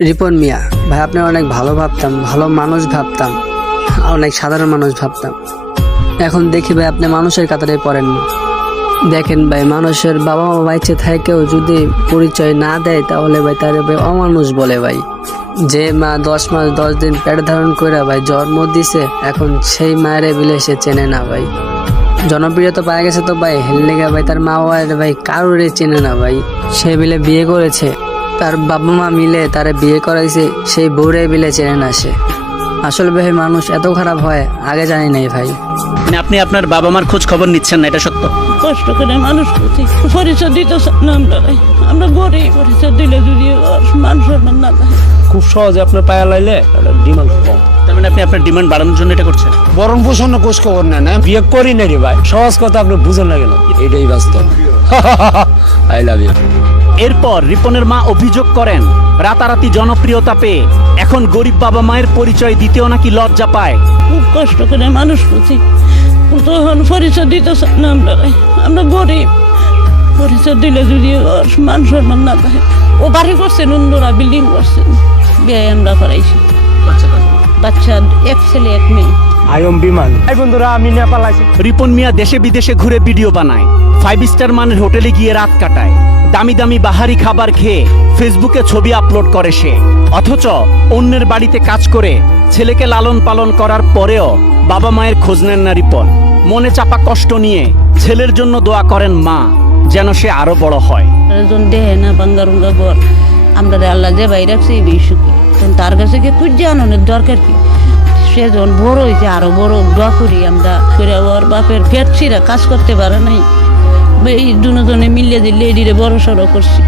রিপন মিয়া ভাই, আপনার অনেক ভালো ভাবতাম, ভালো মানুষ ভাবতাম, অনেক সাধারণ মানুষ ভাবতাম। এখন দেখি ভাই আপনি মানুষের কাতারে পড়েন না। দেখেন ভাই, মানুষের বাবা মা বাইচে থাকেও যদি পরিচয় না দেয় তাহলে ভাই তার ভাই অমানুষ বলে ভাই। যে মা 10 মাস 10 দিন পেট ধারণ করে ভাই জন্ম দিছে, এখন সেই মায়ের বিলে সে চেনে না ভাই। জনপ্রিয়তা পাওয়া গেছে তো ভাই, হেললেগা ভাই তার মা বাবার ভাই কারোরে চেনে না ভাই। সে বিলে বিয়ে করেছে, তার বাবা মা মিলে তারে বিয়ে করাইছে, সেই বউরে বিলে চেনে না সে। আসলে ভাই মানুষ এত খারাপ হয় আগে জানি নাই ভাই। মানে আপনি আপনার বাবা মার খোঁজ খবর নিচ্ছেন না, এটা সত্য? কষ্ট করে মানুষ করছি, পরিচয় দিতে চান না আমরা গরিব, পরিচয় দিলে যদি মান সম্মান না থাকে। খুব সহজে আপনার পায়া লাইলে ডিমান্ড কম। তার মানে আপনি আপনার ডিমান্ড বাড়ানোর জন্য এটা করছেন? বরণ পোষণ খোঁজ খবর নেন, বিয়ে করি না রে ভাই। সহজ কথা আপনি বুঝেন না কেন, এটাই বাস্তব। I love you. এরপর রিপনের মা অভিযোগ করেন, রাতারাতি জনপ্রিয়তা পেয়ে এখন গরিব বাবা মায়ের পরিচয় দিতেও নাকি লজ্জা পায়। খুব কষ্ট করে মানুষ করছি, তখন পরিচয় দিতে চান না আমরা গরিব, পরিচয় দিলে যদি মান সম্মান না থাকে। ও বাড়ি করছেন, অন্যরা বিল্ডিং করছেন, বিয়ে আমরা করাইছি। বাচ্চা এক ছেলে এক মেয়ে। আয়ম বিমান। এই বন্ধুরা, আমি নেপাল আছি। রিপন মিয়া দেশে বিদেশে ঘুরে ভিডিও বানায়, 5 স্টার মানের হোটেলে গিয়ে রাত কাটায়, দামি দামি বাহারি খাবার খেয়ে ফেসবুকে ছবি আপলোড করে সে। অথচ অন্যের বাড়িতে কাজ করে ছেলেকে লালন পালন করার পরেও বাবা মায়ের খোঁজ নেন না রিপন। মনে চাপা কষ্ট নিয়ে ছেলের জন্য দোয়া করেন মা, যেন সে আরো বড় হয়। দেহে না বাঙ্গারুঙ্গা বর, আমরা আল্লাহ যে বাইরে রাখছি এই সুখী, তার কাছে কি খুঁজে আনানোর দরকার কি? সে যখন বড় হয়েছে আরো বড় দোয়া করি আমরা করে। ওর বাপের পেট ছিঁড়া কাজ করতে পারে নাই, এই দুজনে মিলিয়ে দিলে এডিরে বড় সড়ো করছি।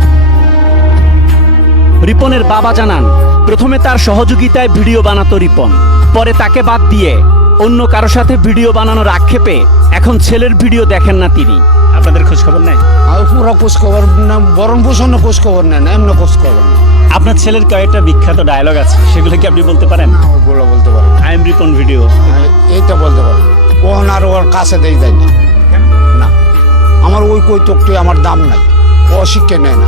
রিপনের বাবা জানান, প্রথমে তার সহযোগিতায় ভিডিও বানাতো রিপন, পরে তাকে বাদ দিয়ে অন্য কারো সাথে ভিডিও বানানোর আক্ষেপে এখন ছেলের ভিডিও দেখেন না তিনি। আপনাদের খোঁজ খবর নেয়? আর পুরো খোঁজ খবর না, বরণ পোষণ খোঁজ খবর নেন, এমন খোঁজ খবর নেই। আপনার ছেলের কয়েকটা বিখ্যাত ডায়লগ আছে, সেগুলো কি আপনি বলতে পারেন? ওগুলো বলতে পারেন। আই এম রিপন ভিডিও, এইটা বলতে পারেন। ওহন আর ওর কাছে দেই যায় না, আমার ওই কৈতকটি আমার দাম নাই, ও শিক্ষা নেয় না।